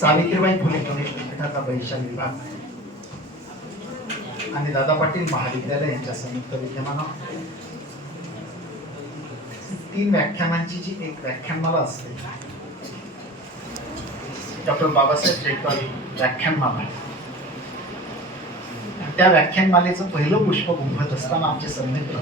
सावित्रीबाई फुले पुणे विद्यापीठाचा बहिष्कार विभाग. आणि दादा पाटील महाविद्यालय यांच्या संयुक्त विद्यमानं. तीन व्याख्यानांची जी एक व्याख्यानमाला असते. डॉक्टर बाबासाहेब टिळकर व्याख्यानमाला. त्या व्याख्यानमालेचं पहिलं पुष्प गुंफत असताना आमचे संमित्र.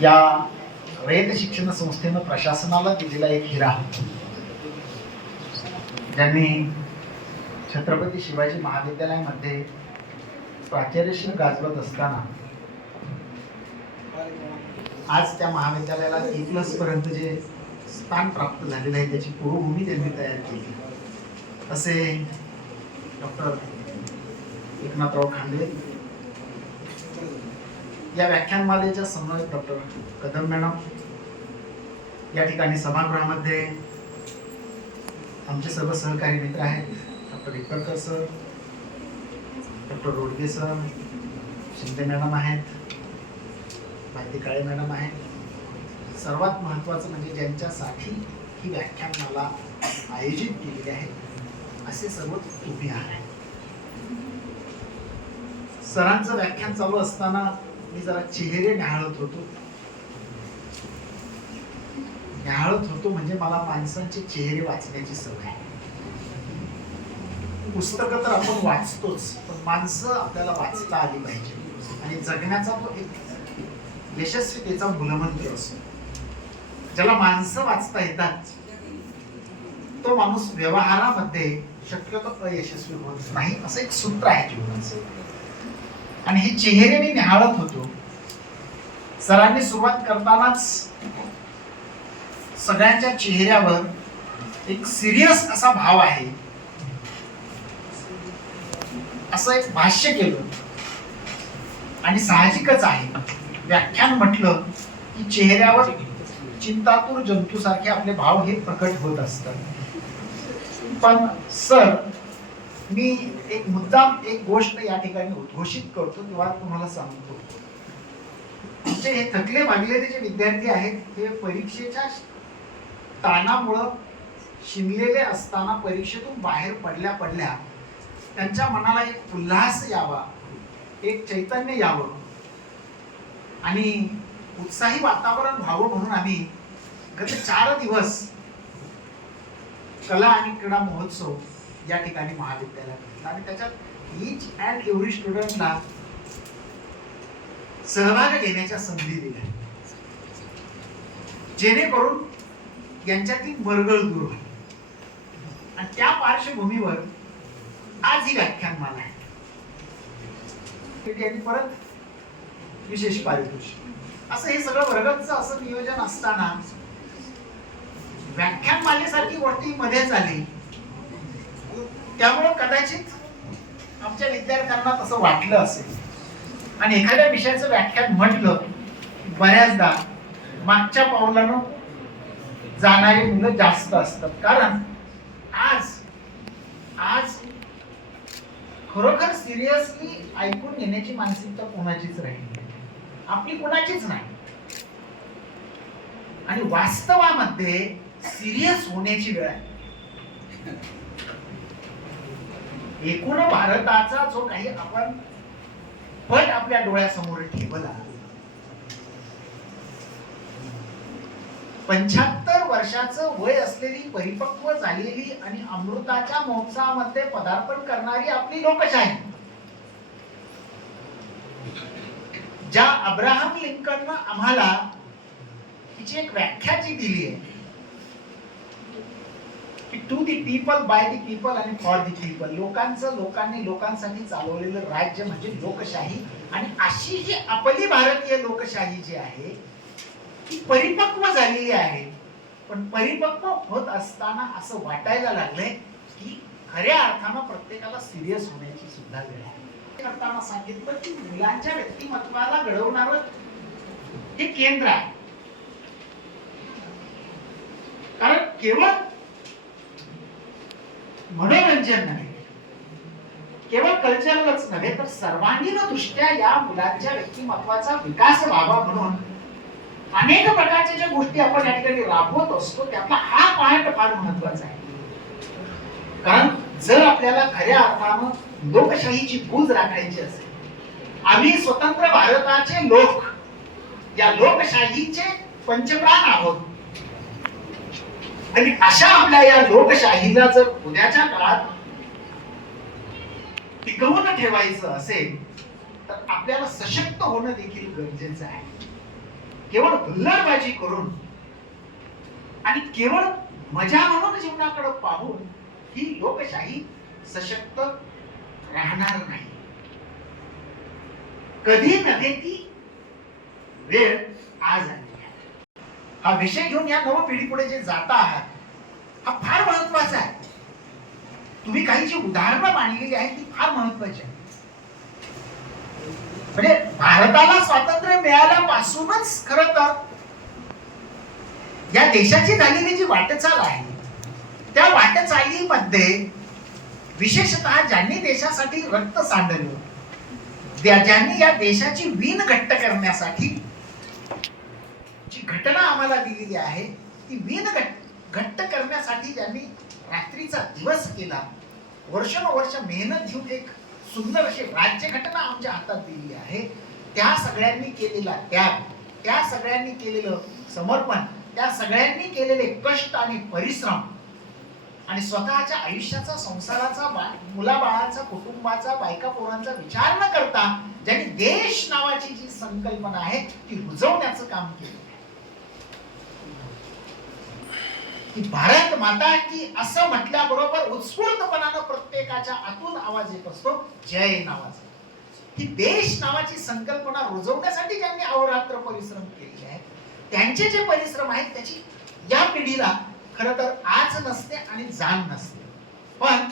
या रयत शिक्षण संस्थेनं प्रशासनाला दिलेला एक हिरा. ज्यांनी छत्रपती शिवाजी महाविद्यालयामध्ये प्राचार्यशील गाजवत असताना आज त्या महाविद्यालयाला ए प्लस पर्यंत जे स्थान प्राप्त झालेलं आहे त्याची पूर्वभूमी त्यांनी तयार केली. असे डॉक्टर एकनाथराव खांडे या व्याख्यानमालेच्या समन्वयक डॉक्टर कदम मॅडम या ठिकाणी सभागृहामध्ये आमचे सर्व सहकारी मित्र आहेत. Doctor Ikarkar sir doctor Rodge sir Shinde madam आहेत माहिती काळे मॅडम आहेत. सर्वात महत्त्वाचं म्हणजे ज्यांच्यासाठी ही व्याख्यान मला आयोजित केलेली आहे असे सर्व तुम्ही आहे. सरांचं व्याख्यान चालू असताना मी जरा चेहरे ढाळत होतो. न्याहाळत होतो म्हणजे मला माणसांचे चेहरे वाचण्याची सवय. आहे पुस्तकं तर आपण वाचतोच पण माणसं आपल्याला वाचता आली पाहिजे. आणि जगण्याचा तो एक यशस्वीतेचा मूलमंत्र असतो. ज्याला माणसं वाचता येतात तो माणूस व्यवहारामध्ये शक्यतो अयशस्वी होत नाही असं एक सूत्र आहे जीवनाचं. आणि हे चेहरे मी निहाळत होतो. सरांनी सुरुवात करतानाच सगळ्यांच्या चेहऱ्यावर एक सिरियस असा भाव आहे. असं एक भाष्य केलं. आणि साहजिकच आहे. व्याख्यान म्हटलं की चेहऱ्यावर चिंतातूर जंतूसारखे आपले भाव हे प्रकट होत असतात. पण सर मी एक मुद्दाम एक गोष्ट या ठिकाणी उद्घोषित करतो किंवा तुम्हाला सांगतो. आमचे हे थकले मागलेले जे विद्यार्थी आहेत ते परीक्षेच्या ताणामुळं शिमलेले असताना परीक्षेतून बाहेर पडल्या पडल्या त्यांच्या मनाला एक उल्हास यावा एक चैतन्य यावं आणि उत्साही वातावरण व्हावं म्हणून आम्ही गत चार दिवस कला आणि क्रीडा महोत्सव या ठिकाणी महाविद्यालयात घेतला. आणि त्याच्यात ईच अँड एव्हरी स्टुडंटला सहभाग घेण्याच्या संधी दिल्या. जेणेकरून यांच्यातील वर्गळ दूर होईल आणि त्या पार्श्वभूमीवर आज ही व्याख्यानमाला आहे. परत विशेष पारितोषिक. असं हे सगळं वर्गच असं नियोजन असताना व्याख्यानमालेसारखी गोष्टी मध्येच आली. त्यामुळं कदाचित आमच्या विद्यार्थ्यांना तसं वाटलं असेल. आणि एखाद्या विषयाचं व्याख्यान म्हटलं बऱ्याचदा मागच्या पावलानं जाणारी मुलं जास्त असतात. कारण आज आज खरोखर सिरियसली ऐकून घेण्याची मानसिकता कोणाचीच राहिली नाही. आपली कोणाचीच नाही. आणि वास्तवामध्ये सिरियस होण्याची वेळ आहे. एकूण भारताचा जो काही आपण पट आपल्या डोळ्यासमोर ठेवला पंच्याहत्तर वर्षाचं वय असलेली परिपक्व झालेली आणि अमृताच्या महोत्सवामध्ये पदार्पण करणारी आपली लोकशाही. ज्या अब्राहम लिंकन आम्हाला तिची एक व्याख्या जी दिली आहे. To the people by the people आणि फॉर दी पीपल लोकांचं लोकांनी लोकांसाठी चालवलेलं राज्य म्हणजे लोकशाही. आणि अशी जी आपली भारतीय लोकशाही जी आहे ती परिपक्व झालेली आहे. पण परिपक्व होत असताना असं वाटायला लागलंय की खऱ्या अर्थानं प्रत्येकाला सिरियस होण्याची सुद्धा वेळ आहे. करताना सांगितलं की मुलांच्या व्यक्तिमत्वाला घडवणार हे केंद्र आहे. कारण केवळ मनोरंजन नव्हे केवळ कल्चरलच नव्हे तर सर्वांगीण दृष्ट्या या मुलांच्या व्यक्तिमत्वाचा विकास व्हावा म्हणून अनेक प्रकारच्या ज्या गोष्टी आपण या ठिकाणी राबवत असतो त्यातला हा पार्ट फार महत्त्वाचा आहे. कारण जर आपल्याला खऱ्या अर्थानं लोकशाहीची पूज राखायची असेल आम्ही स्वतंत्र भारताचे लोक या लोकशाहीचे पंचप्राण आहोत. आणि अशा आपल्या या लोकशाहीला जर उद्याच्या काळात टिकवून ठेवायचं असेल तर आपल्याला सशक्त होणं देखील गरजेचं आहे. केवळ हुल्लडबाजी करून आणि केवळ मजा म्हणून जीवनाकडे पाहून ही लोकशाही सशक्त राहणार नाही. कधी नव्हे ती वेळ आज आली हा विषय घेऊन या नव पिढीपुढे जे जाता आहात हा फार महत्त्वाचा आहे. तुम्ही काही जी उदाहरणं मांडलेली आहेत ती फार महत्वाची आहे म्हणजे भारताला स्वातंत्र्य मिळाल्यापासूनच खर तर या देशाची झालेली जी वाटचाल आहे त्या वाटचालीमध्ये विशेषतः ज्यांनी देशासाठी रक्त सांडलं ज्यांनी या देशाची वीण घट्ट करण्यासाठी जी घटना आम्हाला दिलेली आहे ती वीण घट- घट्ट करण्यासाठी ज्यांनी रात्रीचा दिवस केला वर्षानुवर्ष मेहनत घेऊन एक सुंदर अशी राज्यघटना आमच्या हातात दिली आहे. त्या सगळ्यांनी केलेला त्याग त्या सगळ्यांनी केलेलं समर्पण त्या सगळ्यांनी केलेले कष्ट आणि परिश्रम आणि स्वतःच्या आयुष्याचा संसाराचा मुलाबाळांचा मुलाबाळाचा कुटुंबाचा बायका पोरांचा विचार न करता ज्यांनी देश नावाची जी संकल्पना आहे ती रुजवण्याचं काम केलं की भारत माता की असं म्हटल्याबरोबर उत्स्फूर्तपणानं प्रत्येकाच्या आतून आवाज येत असतो जय नावाचा. ही देश नावाची संकल्पना रुजवण्यासाठी ज्यांनी अहोरात्र परिश्रम केलेले आहेत त्यांचे जे परिश्रम आहेत त्याची या पिढीला खर तर आज नसते आणि जाण नसते. पण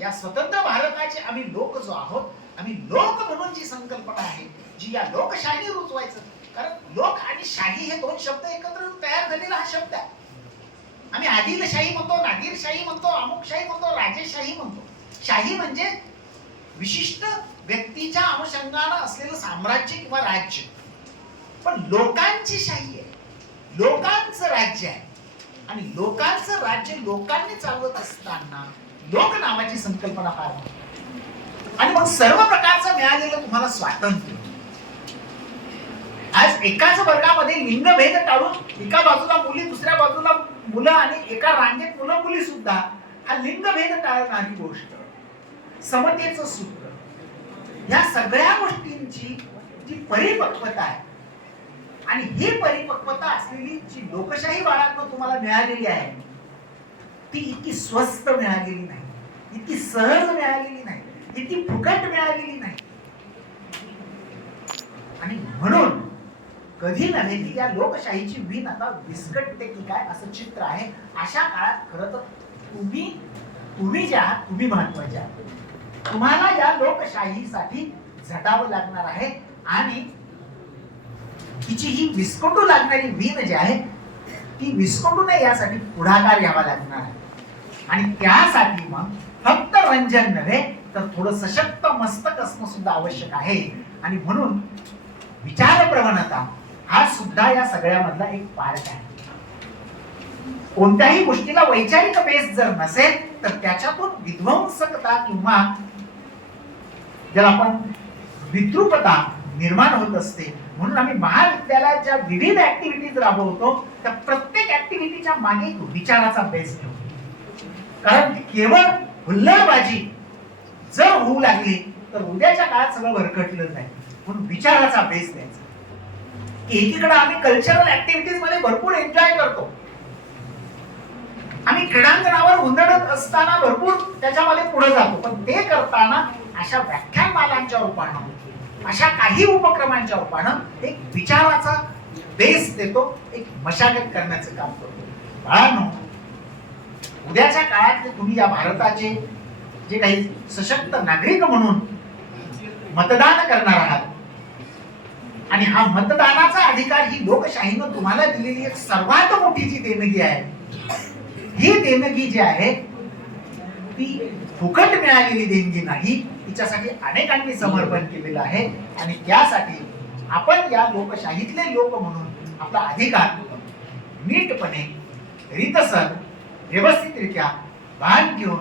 या स्वतंत्र भारताचे आम्ही लोक जो आहोत आम्ही लोक म्हणून जी संकल्पना आहे जी या लोकशाही रुजवायचं कारण लोक आणि शाही हे दोन शब्द एकत्र तयार झालेला हा शब्द आहे. आम्ही आदिलशाही म्हणतो नादिरशाही म्हणतो अमुकशाही म्हणतो राजेशाही म्हणतो. शाही म्हणजे विशिष्ट व्यक्तीच्या अनुषंगानं असलेलं साम्राज्य किंवा राज्य. पण लोकांची शाही आहे. लोकांचं राज्य आहे. आणि लोकांचं राज्य लोकांनी चालवत असताना लोक नावाची संकल्पना फार आणि मग सर्व प्रकारचं मिळालेलं तुम्हाला स्वातंत्र्य. आज एकाच वर्गामध्ये लिंगभेद टाळून एका बाजूला मुली दुसऱ्या बाजूला मुलं आणि एका रांगेत मुलं मुली सुद्धा हा लिंगभेद टाळणारी गोष्ट. समतेचं सूत्र. या सगळ्या गोष्टींची जी परिपक्वता आहे आणि ही परिपक्वता असलेली जी लोकशाही बाळांना तुम्हाला मिळालेली आहे ती इतकी स्वस्त मिळालेली नाही इतकी सहज मिळालेली नाही इतकी फुकट मिळालेली नाही. आणि म्हणून कधी नव्हे की या लोकशाहीची वीण आता विस्कटते की काय असं चित्र आहे. अशा काळात खरं तर तुम्ही तुम्ही जे आहात तुम्ही महत्त्वाचे आहात. तुम्हाला या लोकशाहीसाठी झटावं लागणार आहे आणि तिची ही विस्कटू लागणारी वीण जी आहे ती विस्कटू नये यासाठी पुढाकार घ्यावा लागणार आहे. आणि त्यासाठी मग फक्त रंजन नव्हे तर थोडं सशक्त मस्तक असणं सुद्धा आवश्यक आहे. आणि म्हणून विचार प्रवणता हा सुद्धा या सगळ्यामधला एक पार्ट आहे. कोणत्याही गोष्टीला वैचारिक बेस जर नसेल तर त्याच्यातून विध्वंसकता किंवा ज्याला आपण विद्रुपता निर्माण होत असते. म्हणून आम्ही महाविद्यालयात ज्या विविध ऍक्टिव्हिटीज राबवतो त्या प्रत्येक ऍक्टिव्हिटीच्या मागे एक विचाराचा बेस ठेवतो. कारण केवळ हुल्लडबाजी जर होऊ लागली तर उद्याच्या काळात सगळं भरकटलं जाईल. म्हणून विचाराचा बेस द्यायचा. एकीकडे आम्ही कल्चरल ऍक्टिव्हिटीजमध्ये भरपूर एन्जॉय करतो. आम्ही क्रीडांगणावर उंदडत असताना भरपूर त्याच्यामध्ये पुढे जातो. पण ते करताना अशा व्याख्यानमालांच्या रूपानं अशा काही उपक्रमांच्या रूपानं एक विचाराचा बेस देतो एक मशागत करण्याचं काम करतो. बाळांनो उद्याच्या काळात तुम्ही या भारताचे जे काही सशक्त नागरिक म्हणून मतदान करणार आहात आणि हा मतदानाचा अधिकार ही लोकशाहीनं तुम्हाला दिलेली एक सर्वात मोठी जी देणगी आहे ही देणगी जी आहे ती फुकट मिळालेली देणगी नाही. तिच्यासाठी अनेकांनी समर्पण केलेलं आहे. आणि त्यासाठी आपण या लोकशाहीतले लोक म्हणून आपला अधिकार नीटपणे रीतसर व्यवस्थितरित्या भान घेऊन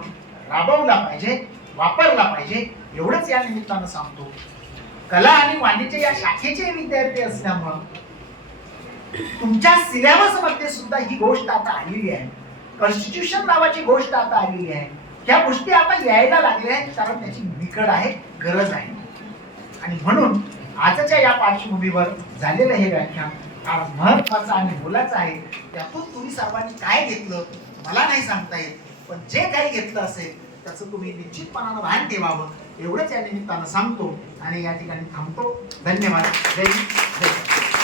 राबवला पाहिजे वापरला पाहिजे एवढंच या निमित्तानं सांगतो. कला आणि वाणिज्य या शाखेचे विद्यार्थी असल्यामुळं तुमच्या सिलेबसमध्ये सुद्धा ही गोष्ट आता आलेली आहे. कॉन्स्टिट्यूशन नावाची गोष्ट आता आलेली आहे. ह्या गोष्टी आता यायला लागल्या आहेत. कारण त्याची निकड आहे गरज आहे. आणि म्हणून आजच्या या पार्श्वभूमीवर झालेलं हे व्याख्यान फार महत्वाचं आणि मोलाचं आहे. त्यातून तुम्ही सर्वांनी काय घेतलं मला नाही सांगता येत पण जे काही घेतलं असेल त्याचं तुम्ही निश्चितपणानं भान ठेवावं. एवढंच या निमित्तानं सांगतो आणि या ठिकाणी थांबतो. धन्यवाद. जय जय